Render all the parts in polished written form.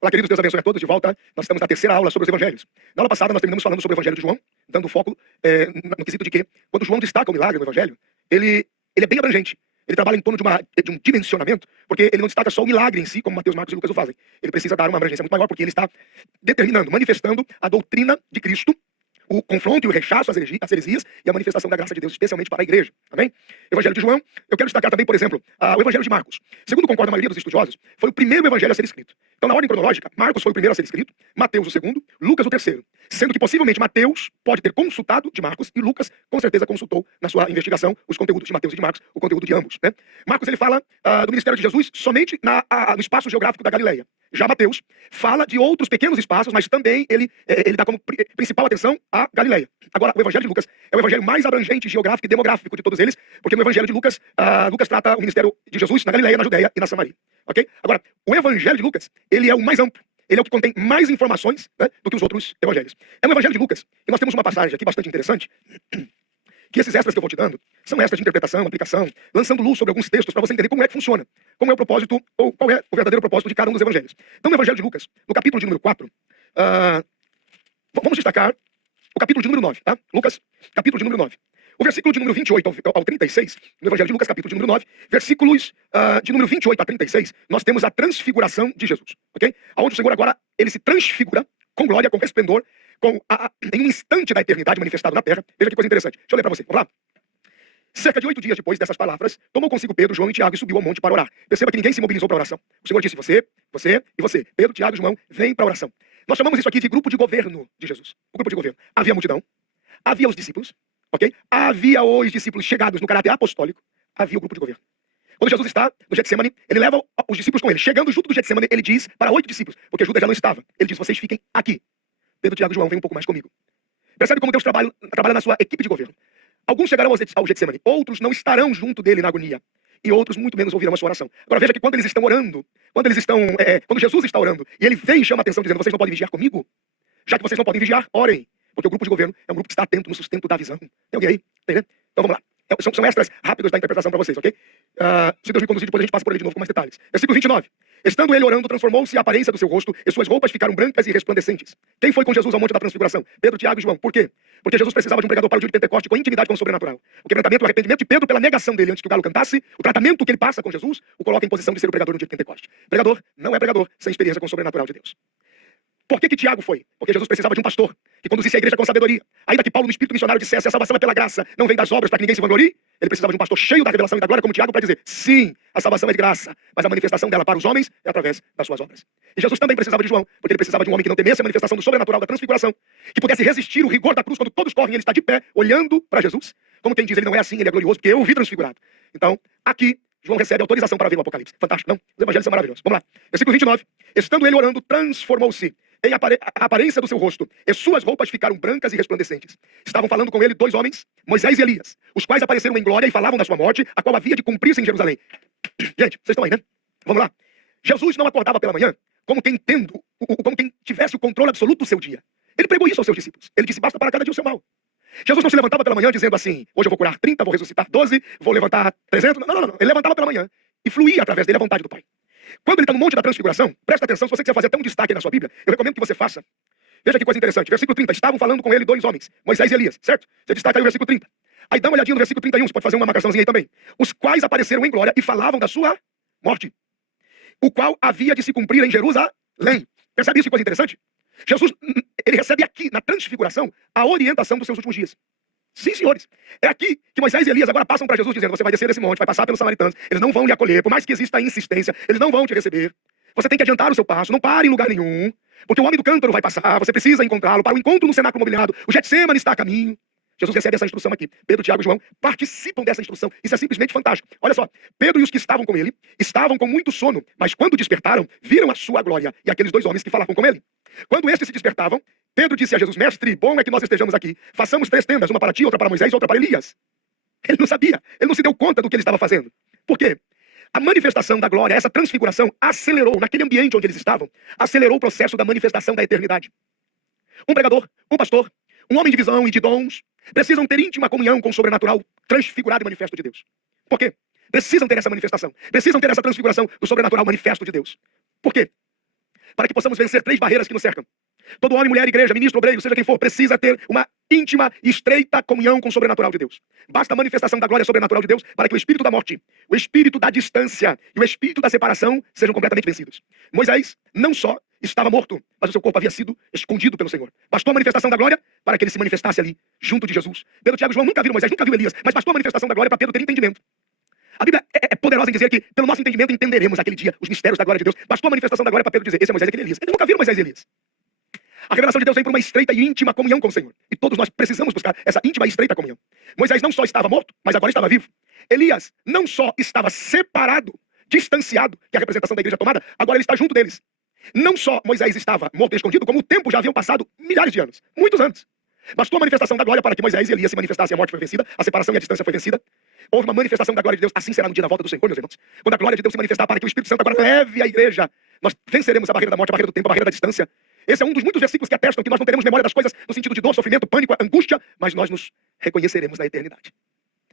Olá, queridos, Deus abençoe a todos. De volta, nós estamos na terceira aula sobre os evangelhos. Na aula passada, nós terminamos falando sobre o evangelho de João, dando foco no quesito de que, quando João destaca o milagre no evangelho, ele é bem abrangente. Ele trabalha em torno de um dimensionamento, porque ele não destaca só o milagre em si, como Mateus, Marcos e Lucas o fazem. Ele precisa dar uma abrangência muito maior, porque ele está determinando, manifestando a doutrina de Cristo, o confronto e o rechaço às heresias e a manifestação da graça de Deus, especialmente para a igreja. Amém? Evangelho de João, eu quero destacar também, por exemplo, o Evangelho de Marcos. Segundo concorda a maioria dos estudiosos, foi o primeiro evangelho a ser escrito. Então, na ordem cronológica, Marcos foi o primeiro a ser escrito, Mateus o segundo, Lucas o terceiro. Sendo que, possivelmente, Mateus pode ter consultado de Marcos e Lucas, com certeza, consultou na sua investigação os conteúdos de Mateus e de Marcos, o conteúdo de ambos. Né? Marcos, ele fala do ministério de Jesus somente no espaço geográfico da Galileia. Já Mateus fala de outros pequenos espaços, mas também ele dá como principal atenção a Galileia. Agora, o Evangelho de Lucas é o evangelho mais abrangente, geográfico e demográfico de todos eles, porque no Evangelho de Lucas, Lucas trata o ministério de Jesus na Galileia, na Judeia e na Samaria. Ok? Agora, o Evangelho de Lucas, ele é o mais amplo. Ele é o que contém mais informações, né, do que os outros evangelhos. É no Evangelho de Lucas, e nós temos uma passagem aqui bastante interessante, que esses extras que eu vou te dando são extras de interpretação, aplicação, lançando luz sobre alguns textos para você entender como é que funciona, como é o propósito, ou qual é o verdadeiro propósito de cada um dos evangelhos. Então, no Evangelho de Lucas, no capítulo de número 4, vamos destacar o capítulo de número 9, tá? Lucas, capítulo de número 9. O versículo de número 28 ao 36, no Evangelho de Lucas, capítulo de número 9, versículos de número 28 a 36, nós temos a transfiguração de Jesus, ok? Onde o Senhor agora, ele se transfigura com glória, com resplendor, em um instante da eternidade manifestado na terra. Veja que coisa interessante. Deixa eu ler para você. Vamos lá. Cerca de 8 dias depois dessas palavras, tomou consigo Pedro, João e Tiago e subiu ao monte para orar. Perceba que ninguém se mobilizou para a oração. O Senhor disse: você e você. Pedro, Tiago e João, vem para a oração. Nós chamamos isso aqui de grupo de governo de Jesus. O grupo de governo. Havia a multidão, havia os discípulos, ok? Havia os discípulos chegados no caráter apostólico, havia o grupo de governo. Quando Jesus está no Getsemane, ele leva os discípulos com ele. Chegando junto do Getsemane, ele diz para 8 discípulos, porque Judas já não estava. Ele diz: vocês fiquem aqui. Pedro, Tiago e João, vem um pouco mais comigo. Percebe como Deus trabalha na sua equipe de governo. Alguns chegarão ao Getsemane, outros não estarão junto dele na agonia. E outros muito menos ouvirão a sua oração. Agora veja que quando eles estão orando, quando Jesus está orando, e ele vem e chama a atenção dizendo: vocês não podem vigiar comigo? Já que vocês não podem vigiar, orem. Porque o grupo de governo é um grupo que está atento no sustento da visão. Tem alguém aí? Tem, né? Então vamos lá. São extras rápidos da interpretação para vocês, ok? Se Deus me conduzir, depois a gente passa por ele de novo com mais detalhes. Versículo 29. Estando ele orando, transformou-se a aparência do seu rosto, e suas roupas ficaram brancas e resplandecentes. Quem foi com Jesus ao monte da transfiguração? Pedro, Tiago e João. Por quê? Porque Jesus precisava de um pregador para o dia de Pentecoste com intimidade com o sobrenatural. O quebrantamento e o arrependimento de Pedro pela negação dele antes que o galo cantasse, o tratamento que ele passa com Jesus, o coloca em posição de ser o pregador no dia de Pentecoste. Pregador não é pregador sem experiência com o sobrenatural de Deus. Por que Tiago foi? Porque Jesus precisava de um pastor que conduzisse a igreja com sabedoria. Ainda que Paulo, no espírito missionário, dissesse: a salvação é pela graça, não vem das obras para que ninguém se vanglorie. Ele precisava de um pastor cheio da revelação e da glória, como Tiago, para dizer: sim, a salvação é de graça, mas a manifestação dela para os homens é através das suas obras. E Jesus também precisava de João, porque ele precisava de um homem que não temesse a manifestação do sobrenatural da transfiguração, que pudesse resistir o rigor da cruz quando todos correm, ele está de pé, olhando para Jesus. Como quem diz: ele não é assim, ele é glorioso, porque eu o vi transfigurado. Então, aqui, João recebe autorização para ver o Apocalipse. Fantástico, não? Os evangelhos são maravilhosos. Vamos lá. Versículo 29. Estando ele orando, transformou-se em a aparência do seu rosto, e suas roupas ficaram brancas e resplandecentes. Estavam falando com ele 2 homens, Moisés e Elias, os quais apareceram em glória e falavam da sua morte, a qual havia de cumprir-se em Jerusalém. Gente, vocês estão aí, né? Vamos lá. Jesus não acordava pela manhã como quem tivesse o controle absoluto do seu dia. Ele pregou isso aos seus discípulos. Ele disse: basta para cada dia o seu mal. Jesus não se levantava pela manhã dizendo assim: hoje eu vou curar 30, vou ressuscitar 12, vou levantar 300. Não. Ele levantava pela manhã e fluía através dele a vontade do Pai. Quando ele está no monte da transfiguração, presta atenção, se você quiser fazer até um destaque na sua Bíblia, eu recomendo que você faça. Veja que coisa interessante. Versículo 30. Estavam falando com ele 2 homens, Moisés e Elias, certo? Você destaca aí o versículo 30. Aí dá uma olhadinha no versículo 31, você pode fazer uma marcaçãozinha aí também. Os quais apareceram em glória e falavam da sua morte, o qual havia de se cumprir em Jerusalém. Percebe isso, que coisa interessante? Jesus, ele recebe aqui, na transfiguração, a orientação dos seus últimos dias. Sim, senhores. É aqui que Moisés e Elias agora passam para Jesus dizendo: você vai descer desse monte, vai passar pelos samaritanos, eles não vão lhe acolher, por mais que exista a insistência, eles não vão te receber. Você tem que adiantar o seu passo, não pare em lugar nenhum, porque o homem do cântaro vai passar, você precisa encontrá-lo para o encontro no cenáculo mobiliado, o Getsemane está a caminho. Jesus recebe essa instrução aqui. Pedro, Tiago e João participam dessa instrução. Isso é simplesmente fantástico. Olha só, Pedro e os que estavam com ele estavam com muito sono, mas quando despertaram, viram a sua glória e aqueles 2 homens que falavam com ele. Quando estes se despertavam, Pedro disse a Jesus: mestre, bom é que nós estejamos aqui. Façamos 3 tendas, uma para ti, outra para Moisés e outra para Elias. Ele não sabia, ele não se deu conta do que ele estava fazendo. Por quê? A manifestação da glória, essa transfiguração, acelerou, naquele ambiente onde eles estavam, acelerou o processo da manifestação da eternidade. Um pregador, um pastor, um homem de visão e de dons, precisam ter íntima comunhão com o sobrenatural transfigurado e manifesto de Deus. Por quê? precisam ter essa manifestação, precisam ter essa transfiguração do sobrenatural manifesto de Deus. Por quê? Para que possamos vencer 3 barreiras que nos cercam. Todo homem, mulher, igreja, ministro, obreiro, seja quem for, precisa ter uma íntima e estreita comunhão com o sobrenatural de Deus. Basta a manifestação da glória sobrenatural de Deus para que o espírito da morte, o espírito da distância e o espírito da separação sejam completamente vencidos. Moisés não só estava morto, mas o seu corpo havia sido escondido pelo Senhor. Bastou a manifestação da glória para que ele se manifestasse ali, junto de Jesus. Pedro, Tiago e João nunca viram Moisés, nunca viu Elias, mas bastou a manifestação da glória para Pedro ter entendimento. A Bíblia é poderosa em dizer que, pelo nosso entendimento, entenderemos aquele dia os mistérios da glória de Deus. Bastou a manifestação da glória para Pedro dizer, esse é Moisés e aquele Elias. Eles nunca viram Moisés e Elias. A revelação de Deus vem por uma estreita e íntima comunhão com o Senhor. E todos nós precisamos buscar essa íntima e estreita comunhão. Moisés não só estava morto, mas agora estava vivo. Elias não só estava separado, distanciado, que é a representação da igreja tomada, agora ele está junto deles. Não só Moisés estava morto e escondido, como o tempo já haviam passado milhares de anos, muitos anos. Bastou a manifestação da glória para que Moisés e Elias se manifestassem. A morte foi vencida, a separação e a distância foi vencida. Houve uma manifestação da glória de Deus. Assim será no dia da volta do Senhor, meus irmãos. Quando a glória de Deus se manifestar para que o Espírito Santo agora leve a igreja, nós venceremos a barreira da morte, a barreira do tempo, a barreira da distância. Esse é um dos muitos versículos que atestam que nós não teremos memória das coisas no sentido de dor, sofrimento, pânico, angústia, mas nós nos reconheceremos na eternidade.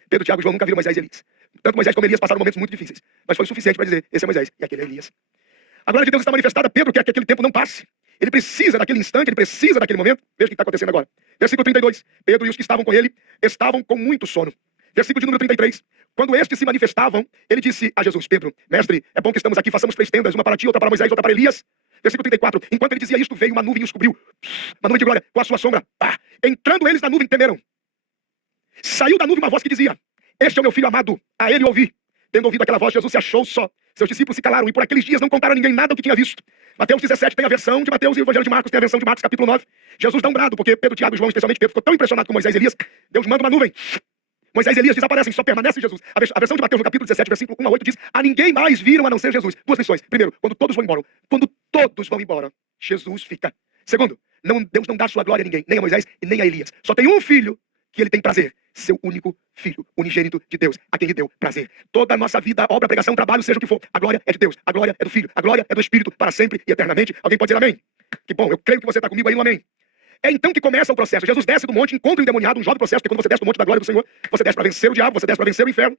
Pedro, Tiago e João nunca viram Moisés e Elias. Tanto Moisés como Elias passaram momentos muito difíceis, mas foi o suficiente para dizer, esse é Moisés e aquele é Elias. A glória de Deus está manifestada. Pedro quer que aquele tempo não passe. Ele precisa daquele instante, ele precisa daquele momento. Veja o que está acontecendo agora. Versículo 32. Pedro e os que estavam com ele estavam com muito sono. Versículo de número 33. Quando estes se manifestavam, ele disse a Jesus, Pedro, mestre, é bom que estamos aqui, façamos 3 tendas, uma para ti, outra para Moisés, outra para Elias. Versículo 34. Enquanto ele dizia isto, veio uma nuvem e os cobriu. Uma nuvem de glória, com a sua sombra. Entrando eles na nuvem, temeram. Saiu da nuvem uma voz que dizia, este é o meu filho amado, a ele ouvi. Tendo ouvido aquela voz, Jesus se achou só. Seus discípulos se calaram e por aqueles dias não contaram a ninguém nada do que tinha visto. Mateus 17 tem a versão de Mateus e o Evangelho de Marcos tem a versão de Marcos, capítulo 9. Jesus dá um brado, porque Pedro, Tiago e João, especialmente Pedro, ficou tão impressionado com Moisés e Elias. Deus manda uma nuvem. Moisés e Elias desaparecem, só permanece Jesus. A versão de Mateus, no capítulo 17, versículo 1 a 8, diz, a ninguém mais viram a não ser Jesus. 2 lições. Primeiro, quando todos vão embora, Jesus fica. Segundo, Deus não dá sua glória a ninguém, nem a Moisés e nem a Elias. Só tem um filho que ele tem prazer. Seu único filho, unigênito de Deus, a quem lhe deu prazer. Toda a nossa vida, obra, pregação, trabalho, seja o que for, a glória é de Deus, a glória é do Filho, a glória é do Espírito, para sempre e eternamente. Alguém pode dizer amém? Que bom, eu creio que você está comigo aí no amém. É então que começa o processo. Jesus desce do monte, encontra o endemoniado, um jovem processo, porque quando você desce do monte da glória do Senhor, você desce para vencer o diabo, você desce para vencer o inferno.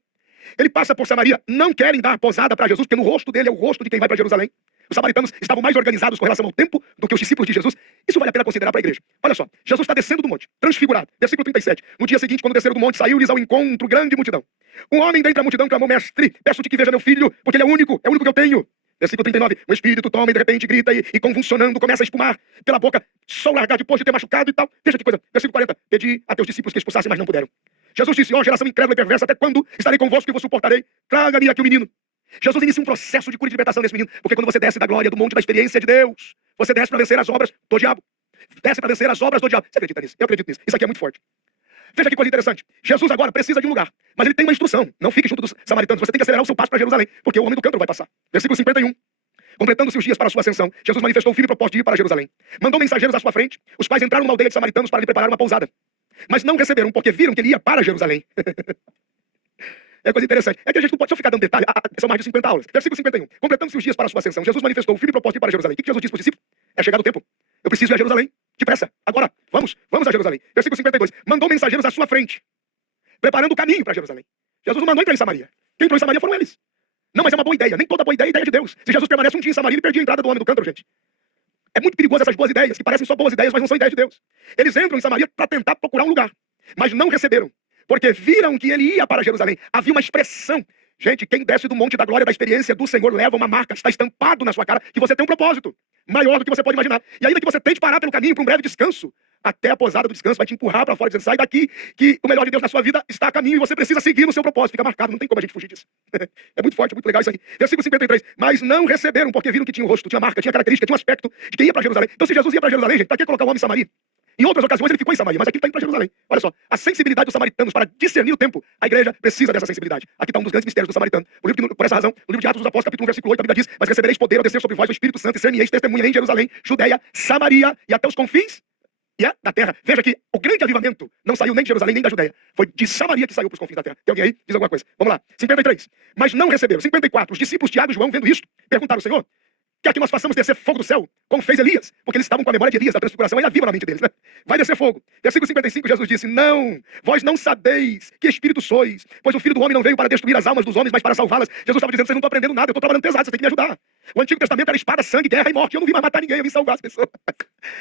Ele passa por Samaria, não querem dar posada para Jesus, porque no rosto dele é o rosto de quem vai para Jerusalém. Os samaritanos estavam mais organizados com relação ao tempo do que os discípulos de Jesus. Isso vale a pena considerar para a igreja. Olha só, Jesus está descendo do monte, transfigurado. Versículo 37. No dia seguinte, quando desceram do monte, saiu-lhes ao encontro grande multidão. Um homem dentre a multidão clamou, mestre, peço-te que veja meu filho, porque ele é o único que eu tenho. Versículo 39. O espírito toma e de repente grita e convulsionando começa a espumar pela boca, só largar depois de ter machucado e tal. Veja que coisa. Versículo 40. Pedi a teus discípulos que expulsassem, mas não puderam. Jesus disse, ó geração incrédula e perversa, até quando estarei convosco e vos suportarei? Traga-me aqui o menino. Jesus inicia um processo de cura e de libertação desse menino, porque quando você desce da glória, do monte da experiência de Deus, você desce para vencer as obras do diabo. Desce para vencer as obras do diabo. Você acredita nisso? Eu acredito nisso. Isso aqui é muito forte. Veja que coisa interessante. Jesus agora precisa de um lugar, mas ele tem uma instrução. Não fique junto dos samaritanos, você tem que acelerar o seu passo para Jerusalém, porque o homem do cântaro vai passar. Versículo 51. Completando-se os dias para a sua ascensão, Jesus manifestou o firme propósito de ir para Jerusalém. Mandou mensageiros à sua frente, os quais entraram numa aldeia de samaritanos para lhe preparar uma pousada. Mas não receberam, porque viram que ele ia para Jerusalém. É coisa interessante. É que a gente não pode só ficar dando detalhe. São mais de 50 aulas. Versículo 51. Completando-se os dias para a sua ascensão, Jesus manifestou o firme propósito de ir para Jerusalém. O que Jesus disse para os discípulos? É chegado o tempo. Eu preciso ir a Jerusalém. Depressa. Agora. Vamos a Jerusalém. Versículo 52. Mandou mensageiros à sua frente, preparando o caminho para Jerusalém. Jesus não mandou entrar em Samaria. Quem entrou em Samaria foram eles. Não, mas é uma boa ideia. Nem toda boa ideia é ideia de Deus. Se Jesus permanece um dia em Samaria, ele perdia a entrada do homem do cântaro, gente. É muito perigoso essas boas ideias, que parecem só boas ideias, mas não são ideias de Deus. Eles entram em Samaria para tentar procurar um lugar, mas não receberam, porque viram que ele ia para Jerusalém. Havia uma expressão. Gente, quem desce do monte da glória, da experiência do Senhor, leva uma marca, está estampado na sua cara, que você tem um propósito maior do que você pode imaginar. E ainda que você tente parar pelo caminho para um breve descanso, até a posada do descanso vai te empurrar para fora, dizendo, sai daqui, que o melhor de Deus na sua vida está a caminho e você precisa seguir no seu propósito. Fica marcado, não tem como a gente fugir disso. É muito forte, é muito legal isso aqui. Versículo 53. Mas não receberam, porque viram que tinha um rosto, tinha marca, tinha característica, tinha um aspecto de quem ia para Jerusalém. Então se Jesus ia para Jerusalém, gente, para que colocar o homem em Samaria? Em outras ocasiões ele ficou em Samaria, mas aqui ele está indo para Jerusalém. Olha só, a sensibilidade dos samaritanos para discernir o tempo, a igreja precisa dessa sensibilidade. Aqui está um dos grandes mistérios do samaritano. Por essa razão, no livro de Atos dos Apóstolos, capítulo 1, versículo 8, a Bíblia diz, mas recebereis poder ao descer sobre vós o Espírito Santo e ser-me-eis testemunha em Jerusalém, Judeia, Samaria e até os confins da terra. Veja que o grande avivamento não saiu nem de Jerusalém, nem da Judeia. Foi de Samaria que saiu para os confins da terra. Tem alguém aí? Diz alguma coisa. Vamos lá. 53. Mas não receberam. 54. Os discípulos Tiago e João, vendo isto, perguntaram ao Senhor, quer que nós façamos descer fogo do céu, como fez Elias, porque eles estavam com a memória de Elias, a transfiguração ainda viva na mente deles, né? Vai descer fogo. Versículo 55, Jesus disse, não, vós não sabeis que espírito sois, pois o Filho do Homem não veio para destruir as almas dos homens, mas para salvá-las. Jesus estava dizendo, vocês não estão aprendendo nada, eu estou trabalhando pesado, vocês têm que me ajudar. O Antigo Testamento era espada, sangue, guerra e morte, eu não vim mais matar ninguém, eu vim salvar as pessoas.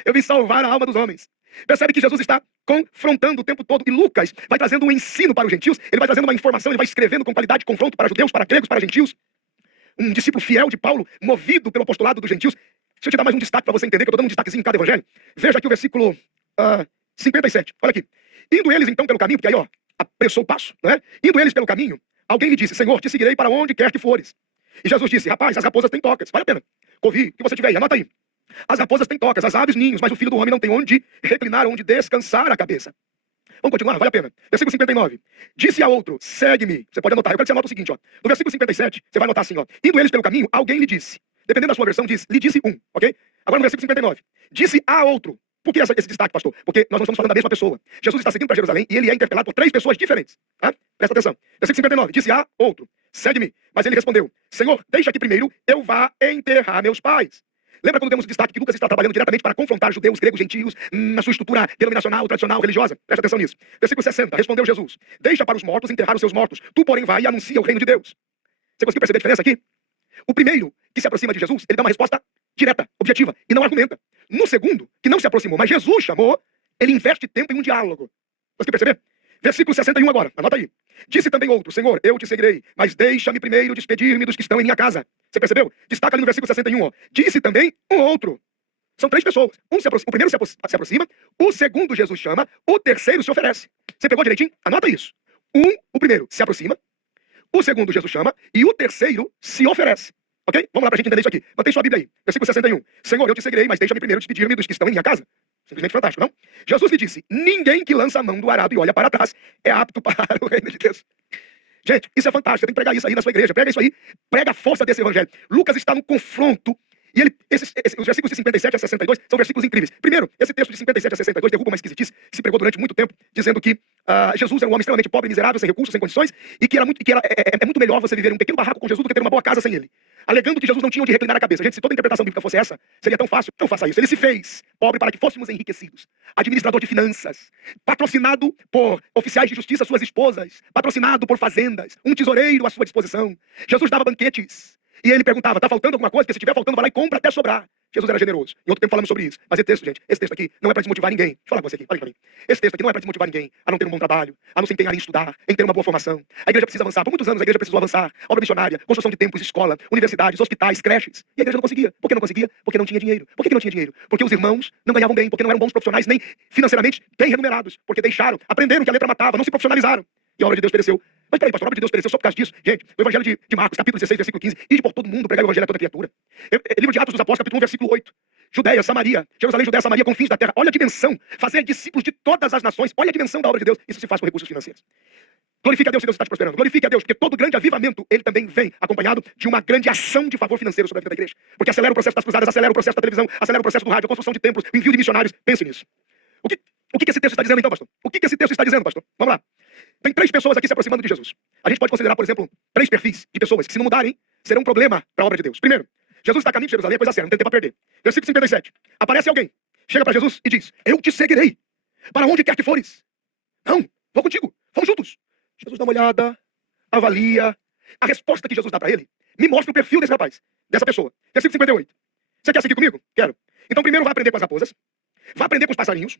Eu vim salvar a alma dos homens. Percebe que Jesus está confrontando o tempo todo, e Lucas vai trazendo um ensino para os gentios, ele vai trazendo uma informação, ele vai escrevendo com qualidade de confronto para judeus, para gregos, para gentios. Um discípulo fiel de Paulo, movido pelo apostolado dos gentios. Deixa eu te dar mais um destaque para você entender, que eu estou dando um destaquezinho em cada evangelho. Veja aqui o versículo 57, olha aqui. Indo eles então pelo caminho, porque aí ó, apressou o passo, né? Indo eles pelo caminho, alguém lhe disse, Senhor, te seguirei para onde quer que fores. E Jesus disse, rapaz, as raposas têm tocas, vale a pena. Covi, que você tiver aí, anota aí. As raposas têm tocas, as aves ninhos, mas o Filho do Homem não tem onde reclinar, onde descansar a cabeça. Vamos continuar, vale a pena. Versículo 59. Disse a outro, segue-me. Você pode anotar, eu quero que você anote o seguinte, ó. No versículo 57, você vai anotar assim, ó. Indo eles pelo caminho, alguém lhe disse. Dependendo da sua versão, diz, lhe disse um, ok? Agora no versículo 59. Disse a outro. Por que esse destaque, pastor? Porque nós não estamos falando da mesma pessoa. Jesus está seguindo para Jerusalém e ele é interpelado por 3 pessoas diferentes. Tá? Presta atenção. Versículo 59. Disse a outro, segue-me. Mas ele respondeu, Senhor, deixa que primeiro eu vá enterrar meus pais. Lembra quando temos o destaque que Lucas está trabalhando diretamente para confrontar judeus, gregos, gentios, na sua estrutura denominacional, tradicional, religiosa? Presta atenção nisso. Versículo 60. Respondeu Jesus, deixa para os mortos enterrar os seus mortos. Tu, porém, vai e anuncia o reino de Deus. Você conseguiu perceber a diferença aqui? O primeiro que se aproxima de Jesus, ele dá uma resposta direta, objetiva, e não argumenta. No segundo, que não se aproximou, mas Jesus chamou, ele investe tempo em um diálogo. Conseguiu perceber? Versículo 61 agora, anota aí. Disse também outro, Senhor, eu te seguirei, mas deixa-me primeiro despedir-me dos que estão em minha casa. Você percebeu? Destaca ali no versículo 61, ó. Disse também um outro. São 3 pessoas. O primeiro se aproxima, o segundo Jesus chama, o terceiro se oferece. Você pegou direitinho? Anota isso. O primeiro se aproxima, o segundo Jesus chama e o terceiro se oferece. Ok? Vamos lá pra gente entender isso aqui. Mantém sua Bíblia aí. Versículo 61. Senhor, eu te seguirei, mas deixa-me primeiro despedir-me dos que estão em minha casa. Simplesmente fantástico, não? Jesus lhe disse, ninguém que lança a mão do arado e olha para trás é apto para o reino de Deus. Gente, isso é fantástico. Você tem que pregar isso aí na sua igreja. Prega isso aí. Prega a força desse evangelho. Lucas está no confronto. E os versículos de 57 a 62 são versículos incríveis. Primeiro, esse texto de 57 a 62 derruba uma esquisitice que se pregou durante muito tempo, dizendo que Jesus era um homem extremamente pobre, miserável, sem recursos, sem condições, e que é muito melhor você viver em um pequeno barraco com Jesus do que ter uma boa casa sem ele. Alegando que Jesus não tinha onde reclinar a cabeça. Gente, se toda a interpretação bíblica fosse essa, seria tão fácil. Não faça isso. Ele se fez pobre para que fôssemos enriquecidos. Administrador de finanças. Patrocinado por oficiais de justiça, suas esposas. Patrocinado por fazendas. Um tesoureiro à sua disposição. Jesus dava banquetes. E ele perguntava, tá faltando alguma coisa? Porque se estiver faltando, vai lá e compra até sobrar. Jesus era generoso. Em outro tempo falamos sobre isso. Mas esse texto, gente, esse texto aqui não é para desmotivar ninguém. Deixa eu falar com você aqui, olha pra mim. Esse texto aqui não é para desmotivar ninguém a não ter um bom trabalho, a não se empenhar em estudar, em ter uma boa formação. A igreja precisa avançar. Por muitos anos a igreja precisou avançar. Obra missionária, construção de templos, escola, universidades, hospitais, creches. E a igreja não conseguia. Por que não conseguia? Porque não tinha dinheiro. Por que não tinha dinheiro? Porque os irmãos não ganhavam bem, porque não eram bons profissionais, nem financeiramente bem remunerados. Porque deixaram, aprenderam que a letra matava, não se profissionalizaram. E a obra de Deus pereceu. Mas peraí, pastor, a obra de Deus pereceu só por causa disso. Gente, o evangelho de Marcos, capítulo 16, versículo 15, ide por todo mundo, pregar o evangelho a toda criatura. Livro de Atos dos Apóstolos, capítulo 1, versículo 8. Judéia, Samaria, Jerusalém, Judéia, Samaria, confins da terra. Olha a dimensão. Fazer discípulos de todas as nações. Olha a dimensão da obra de Deus. Isso se faz com recursos financeiros. Glorifique a Deus se Deus está te prosperando. Glorifique a Deus, porque todo grande avivamento, ele também vem acompanhado de uma grande ação de favor financeiro sobre a vida da igreja. Porque acelera o processo das cruzadas, acelera o processo da televisão, acelera o processo do rádio, a construção de templos, o envio de missionários. Pense nisso. O que esse texto está dizendo então, pastor? O que esse texto está dizendo, pastor? Vamos lá. Tem 3 pessoas aqui se aproximando de Jesus. A gente pode considerar, por exemplo, 3 perfis de pessoas que, se não mudarem, serão um problema para a obra de Deus. Primeiro, Jesus está a caminho de Jerusalém, coisa séria, não tem tempo para perder. Versículo 57. Aparece alguém, chega para Jesus e diz, eu te seguirei, para onde quer que fores. Não, vou contigo, vamos juntos. Jesus dá uma olhada, avalia. A resposta que Jesus dá para ele me mostra o perfil desse rapaz, dessa pessoa. Versículo 58. Você quer seguir comigo? Quero. Então primeiro vai aprender com as raposas, vai aprender com os passarinhos,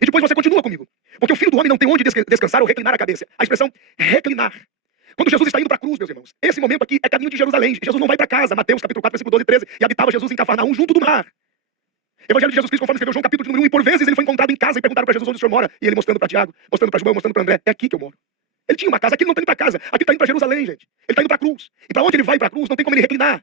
e depois você continua comigo. Porque o Filho do Homem não tem onde descansar ou reclinar a cabeça. A expressão reclinar. Quando Jesus está indo para a cruz, meus irmãos, esse momento aqui é caminho de Jerusalém. Jesus não vai para casa. Mateus capítulo 4, versículo 12 e 13. E habitava Jesus em Cafarnaum, junto do mar. Evangelho de Jesus Cristo, conforme escreveu João, capítulo número 1. E por vezes ele foi encontrado em casa e perguntaram para Jesus onde o senhor mora. E ele mostrando para Tiago, mostrando para João, mostrando para André. É aqui que eu moro. Ele tinha uma casa. Aqui ele não está indo para casa. Aqui está indo para Jerusalém, gente. Ele está indo para a cruz. E para onde ele vai para a cruz, não tem como ele reclinar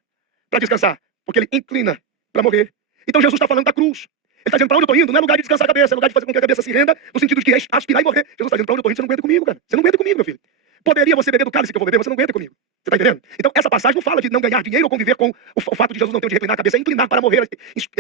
para descansar. Porque ele inclina para morrer. Então Jesus está falando da cruz. Ele está dizendo, para onde eu estou indo? Não é lugar de descansar a cabeça, é lugar de fazer com que a cabeça se renda, no sentido de aspirar e morrer. Jesus está dizendo, para onde eu estou indo? Você não aguenta comigo, cara. Você não aguenta comigo, meu filho. Poderia você beber do cálice que eu vou beber, você não aguenta comigo. Você está entendendo? Então, essa passagem não fala de não ganhar dinheiro ou conviver com o fato de Jesus não ter onde reclinar a cabeça, é inclinar para morrer,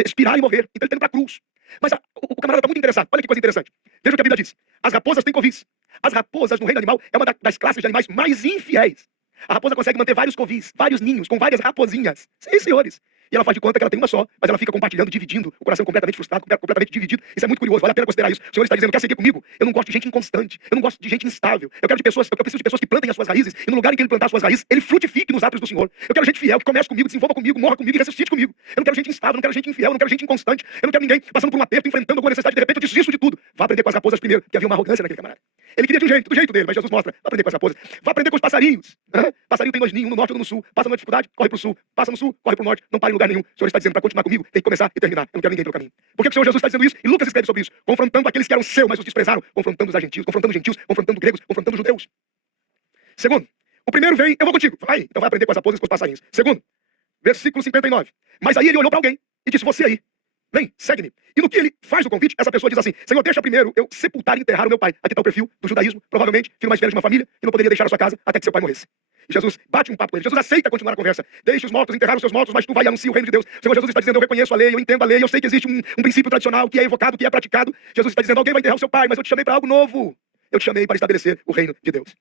expirar e morrer. Então, ele está indo para a cruz. Mas o camarada está muito interessado. Olha que coisa interessante. Veja o que a Bíblia diz. As raposas têm covis. As raposas no reino animal é uma das classes de animais mais infiéis. A raposa consegue manter vários covis, vários ninhos, com várias raposinhas. Sim, senhores. e ela faz de conta que ela tem uma só, mas ela fica compartilhando, dividindo, o coração completamente frustrado, completamente dividido. Isso é muito curioso, vale a pena considerar isso. O Senhor está dizendo, quer seguir comigo? Eu não gosto de gente inconstante, eu não gosto de gente instável. Eu preciso de pessoas que plantem as suas raízes, e no lugar em que ele plantar as suas raízes, ele frutifique nos atos do Senhor. Eu quero gente fiel, que comece comigo, desenvolva comigo, morra comigo e ressuscite comigo. Eu não quero gente instável, não quero gente infiel, não quero gente inconstante, eu não quero ninguém passando por um aperto, enfrentando alguma necessidade, de repente eu desisto de tudo. Vá aprender com as raposas primeiro, porque havia uma arrogância naquele camarada. Ele queria de um jeito, do jeito dele, mas Jesus mostra, vá aprender com as raposas. Vá aprender com os passarinhos. Passarinho tem 2 ninhos, um no norte e outro no sul. Passa numa dificuldade, corre pro sul. Passa no sul, corre pro norte. Não para em lugar nenhum. O Senhor está dizendo, para continuar comigo, tem que começar e terminar. Eu não quero ninguém pelo caminho. Por que o Senhor Jesus está dizendo isso? E Lucas escreve sobre isso. Confrontando aqueles que eram seus, mas os desprezaram. Confrontando os gentios, confrontando gregos, confrontando judeus. Segundo, o primeiro vem, eu vou contigo. Vai, então vai aprender com as raposas e com os passarinhos. Segundo, versículo 59. Mas aí ele olhou para alguém e disse, você aí, vem, segue-me. E no que ele faz o convite, essa pessoa diz assim, Senhor, deixa primeiro eu sepultar e enterrar o meu pai. Aqui está o perfil do judaísmo, provavelmente, filho mais velho de uma família, que não poderia deixar a sua casa até que seu pai morresse. E Jesus bate um papo com ele. Jesus aceita continuar a conversa. Deixe os mortos enterrar os seus mortos, mas tu vai e anuncia o reino de Deus. O Senhor Jesus está dizendo, eu reconheço a lei, eu entendo a lei, eu sei que existe um princípio tradicional que é evocado, que é praticado. Jesus está dizendo, alguém vai enterrar o seu pai, mas eu te chamei para algo novo. Eu te chamei para estabelecer o reino de Deus.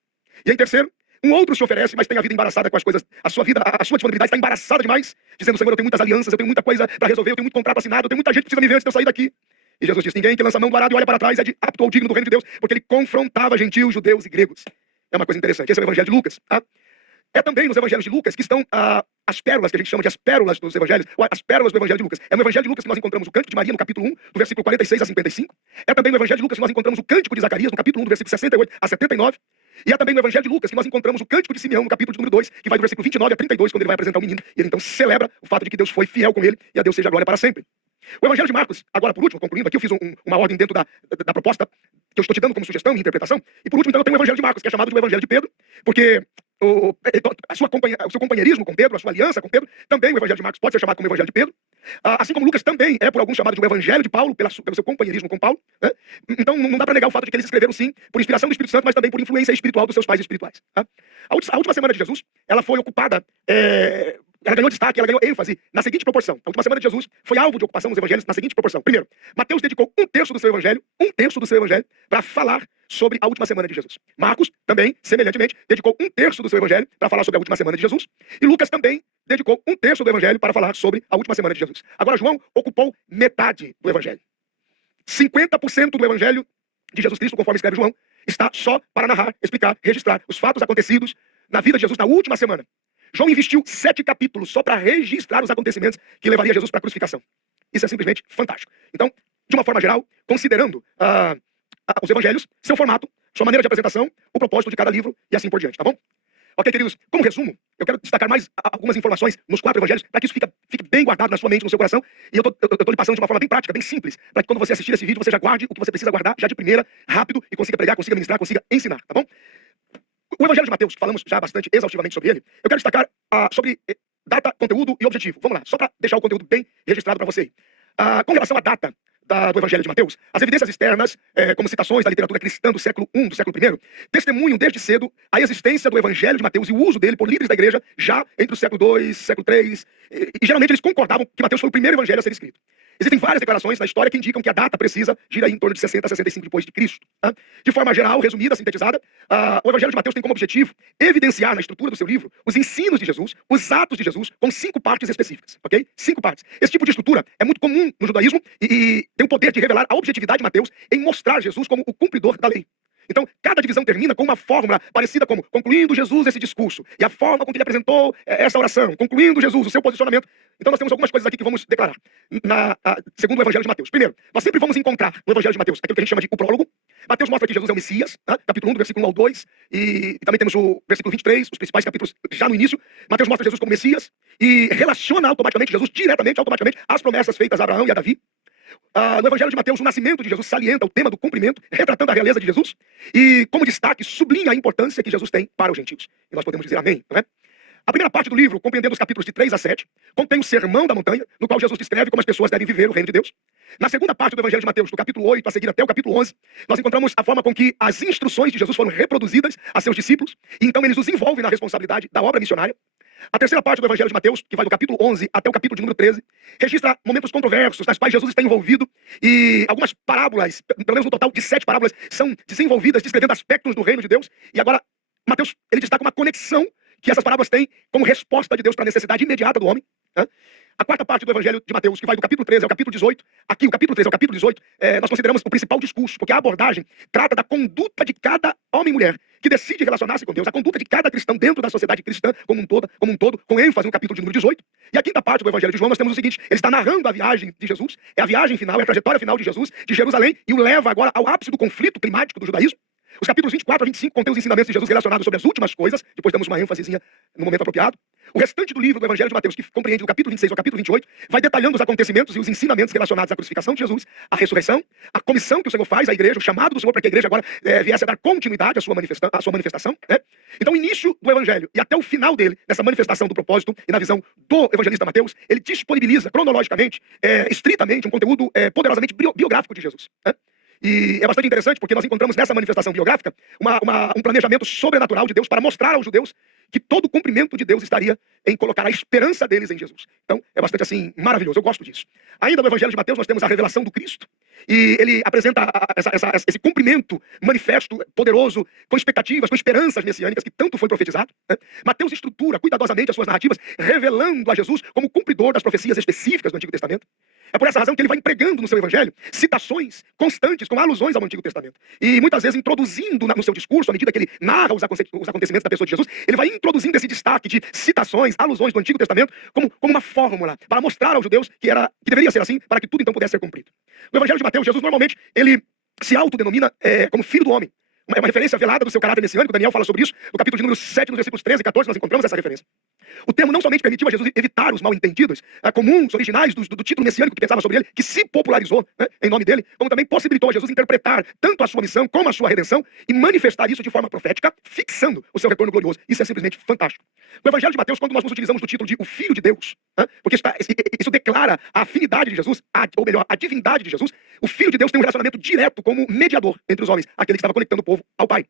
E em terceiro, um outro se oferece, mas tem a vida embaraçada com as coisas. A sua vida, a sua disponibilidade está embaraçada demais. Dizendo, Senhor, eu tenho muitas alianças, eu tenho muita coisa para resolver, eu tenho muito contrato assinado, eu tenho muita gente que precisa me ver antes de eu sair daqui. E Jesus diz, ninguém que lança a mão do arado e olha para trás é apto ou digno do reino de Deus, porque ele confrontava gentios, judeus e gregos. É uma coisa interessante. Esse é o evangelho de Lucas. Tá? É também nos evangelhos de Lucas que estão as pérolas, que a gente chama de as pérolas dos evangelhos, ou as pérolas do evangelho de Lucas. É no evangelho de Lucas que nós encontramos o Cântico de Maria, no capítulo 1, do versículo 46 a 55. É também no evangelho de Lucas que nós encontramos o Cântico de Zacarias, no capítulo 1, do versículo 68 a 79. E é também no evangelho de Lucas que nós encontramos o Cântico de Simeão, no capítulo de número 2, que vai do versículo 29 a 32, quando ele vai apresentar o menino. E ele então celebra o fato de que Deus foi fiel com ele, e a Deus seja a glória para sempre. O evangelho de Marcos, agora por último, concluindo aqui, eu fiz uma ordem dentro da proposta que eu estou te dando como sugestão e interpretação. E por último, então, eu tenho o evangelho de Marcos, que é chamado de o evangelho de Pedro, porque o seu companheirismo com Pedro, a sua aliança com Pedro, também o evangelho de Marcos pode ser chamado como evangelho de Pedro. Assim como Lucas também é por alguns chamado de o evangelho de Paulo, pelo seu companheirismo com Paulo. Né? Então não dá para negar o fato de que eles escreveram sim, por inspiração do Espírito Santo, mas também por influência espiritual dos seus pais espirituais. Tá? A última semana de Jesus, ela foi ocupada... Ela ganhou destaque, ela ganhou ênfase na seguinte proporção. A última semana de Jesus foi alvo de ocupação nos evangelhos na seguinte proporção. Primeiro, Mateus dedicou um terço do seu evangelho, para falar sobre a última semana de Jesus. Marcos também, semelhantemente, dedicou um terço do seu evangelho para falar sobre a última semana de Jesus. E Lucas também dedicou um terço do evangelho para falar sobre a última semana de Jesus. Agora, João ocupou metade do evangelho. 50% do evangelho de Jesus Cristo, conforme escreve João, está só para narrar, explicar, registrar os fatos acontecidos na vida de Jesus na última semana. João investiu 7 capítulos só para registrar os acontecimentos que levaria Jesus para a crucificação. Isso é simplesmente fantástico. Então, de uma forma geral, considerando os evangelhos, seu formato, sua maneira de apresentação, o propósito de cada livro e assim por diante, tá bom? Ok, queridos, como resumo, eu quero destacar mais algumas informações nos 4 evangelhos para que isso fique bem guardado na sua mente, no seu coração. E eu tô lhe passando de uma forma bem prática, bem simples, para que quando você assistir esse vídeo, você já guarde o que você precisa guardar já de primeira, rápido, e consiga pregar, consiga ministrar, consiga ensinar, tá bom? O evangelho de Mateus, que falamos já bastante exaustivamente sobre ele, eu quero destacar sobre data, conteúdo e objetivo. Vamos lá, só para deixar o conteúdo bem registrado para você. Com relação à data do evangelho de Mateus, as evidências externas, como citações da literatura cristã do século I, do século I, testemunham desde cedo a existência do evangelho de Mateus e o uso dele por líderes da igreja já entre o século II, século III, e geralmente eles concordavam que Mateus foi o primeiro evangelho a ser escrito. Existem várias declarações na história que indicam que a data precisa gira em torno de 60 a 65 depois de Cristo. Tá? De forma geral, resumida, sintetizada, o Evangelho de Mateus tem como objetivo evidenciar na estrutura do seu livro os ensinos de Jesus, os atos de Jesus, com 5 partes específicas, ok? 5 partes. Esse tipo de estrutura é muito comum no judaísmo e tem o poder de revelar a objetividade de Mateus em mostrar Jesus como o cumpridor da lei. Então, cada divisão termina com uma fórmula parecida como concluindo Jesus esse discurso, e a forma com que ele apresentou essa oração, concluindo Jesus o seu posicionamento. Então nós temos algumas coisas aqui que vamos declarar, segundo o Evangelho de Mateus. Primeiro, nós sempre vamos encontrar no Evangelho de Mateus aquilo que a gente chama de o prólogo. Mateus mostra que Jesus é o Messias, tá? Capítulo 1, do versículo 1 ao 2, e também temos o versículo 23, os principais capítulos já no início. Mateus mostra Jesus como Messias, e relaciona automaticamente Jesus diretamente, automaticamente, às promessas feitas a Abraão e a Davi. No Evangelho de Mateus, o nascimento de Jesus salienta o tema do cumprimento, retratando a realeza de Jesus, e como destaque, sublinha a importância que Jesus tem para os gentios. E nós podemos dizer amém, não é? A primeira parte do livro, compreendendo os capítulos de 3 a 7, contém o Sermão da Montanha, no qual Jesus descreve como as pessoas devem viver o reino de Deus. Na segunda parte do Evangelho de Mateus, do capítulo 8 a seguir até o capítulo 11, nós encontramos a forma com que as instruções de Jesus foram reproduzidas a seus discípulos, e então eles os envolvem na responsabilidade da obra missionária. A terceira parte do Evangelho de Mateus, que vai do capítulo 11 até o capítulo de número 13, registra momentos controversos nas quais Jesus está envolvido, e algumas parábolas, pelo menos no total de 7 parábolas, são desenvolvidas descrevendo aspectos do reino de Deus. E agora, Mateus, ele destaca uma conexão que essas parábolas têm como resposta de Deus para a necessidade imediata do homem. Né? A quarta parte do Evangelho de Mateus, que vai do capítulo 13 ao capítulo 18, aqui o capítulo 13 ao capítulo 18, nós consideramos o principal discurso, porque a abordagem trata da conduta de cada homem e mulher que decide relacionar-se com Deus, a conduta de cada cristão dentro da sociedade cristã como um todo, com ênfase no capítulo de número 18. E a quinta parte do Evangelho de João, nós temos o seguinte: ele está narrando a viagem de Jesus, é a viagem final, é a trajetória final de Jesus, de Jerusalém, e o leva agora ao ápice do conflito climático do judaísmo. Os capítulos 24 a 25 contêm os ensinamentos de Jesus relacionados sobre as últimas coisas, depois damos uma ênfasezinha no momento apropriado. O restante do livro do Evangelho de Mateus, que compreende do capítulo 26 ao capítulo 28, vai detalhando os acontecimentos e os ensinamentos relacionados à crucificação de Jesus, à ressurreição, à comissão que o Senhor faz à igreja, o chamado do Senhor para que a igreja agora viesse a dar continuidade à sua manifestação. Né? Então, o início do Evangelho e até o final dele, nessa manifestação do propósito e na visão do evangelista Mateus, ele disponibiliza cronologicamente, estritamente, um conteúdo poderosamente biográfico de Jesus. Né? E é bastante interessante porque nós encontramos nessa manifestação biográfica um planejamento sobrenatural de Deus para mostrar aos judeus que todo o cumprimento de Deus estaria em colocar a esperança deles em Jesus. Então, é bastante assim, maravilhoso, eu gosto disso. Ainda no Evangelho de Mateus nós temos a revelação do Cristo, e ele apresenta esse cumprimento manifesto, poderoso, com expectativas, com esperanças messiânicas, que tanto foi profetizado. Né? Mateus estrutura cuidadosamente as suas narrativas, revelando a Jesus como cumpridor das profecias específicas do Antigo Testamento. É por essa razão que ele vai empregando no seu evangelho citações constantes com alusões ao Antigo Testamento. E muitas vezes introduzindo no seu discurso, à medida que ele narra os acontecimentos da pessoa de Jesus, ele vai introduzindo esse destaque de citações, alusões do Antigo Testamento como uma fórmula para mostrar aos judeus que deveria ser assim, para que tudo então pudesse ser cumprido. No Evangelho de Mateus, Jesus normalmente ele se autodenomina como filho do homem. É uma referência velada do seu caráter messiânico. Daniel fala sobre isso. No capítulo de número 7, nos versículos 13 e 14, nós encontramos essa referência. O termo não somente permitiu a Jesus evitar os mal-entendidos comuns, originais, do título messiânico que pensava sobre ele, que se popularizou, né, em nome dele, como também possibilitou a Jesus interpretar tanto a sua missão como a sua redenção e manifestar isso de forma profética, fixando o seu retorno glorioso. Isso é simplesmente fantástico. No Evangelho de Mateus, quando nós nos utilizamos do título de o Filho de Deus, né, porque isso declara a afinidade de Jesus, ou melhor, a divindade de Jesus, o Filho de Deus tem um relacionamento direto como mediador entre os homens, aquele que estava conectando o povo ao Pai.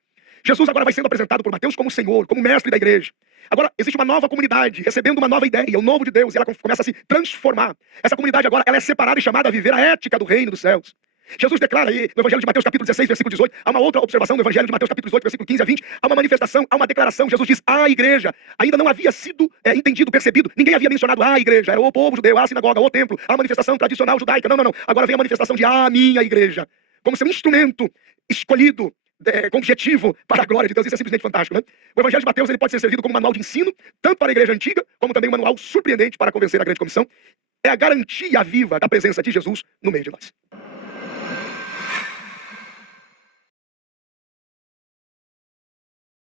Jesus agora vai sendo apresentado por Mateus como Senhor, como mestre da igreja. Agora, existe uma nova comunidade, recebendo uma nova ideia, o novo de Deus, e ela começa a se transformar. Essa comunidade agora ela é separada e chamada a viver a ética do reino dos céus. Jesus declara aí, no Evangelho de Mateus, capítulo 16, versículo 18, há uma outra observação no Evangelho de Mateus, capítulo 18, versículo 15 a 20, há uma manifestação, há uma declaração. Jesus diz, a igreja, ainda não havia sido entendido, percebido, ninguém havia mencionado a igreja, era o povo judeu, a sinagoga, o templo, a manifestação tradicional judaica, não, agora vem a manifestação de a minha igreja, como seu instrumento escolhido, com objetivo para a glória de Deus. Isso é simplesmente fantástico, né? O Evangelho de Mateus ele pode ser servido como manual de ensino, tanto para a igreja antiga, como também um manual surpreendente para convencer a grande comissão. É a garantia viva da presença de Jesus no meio de nós.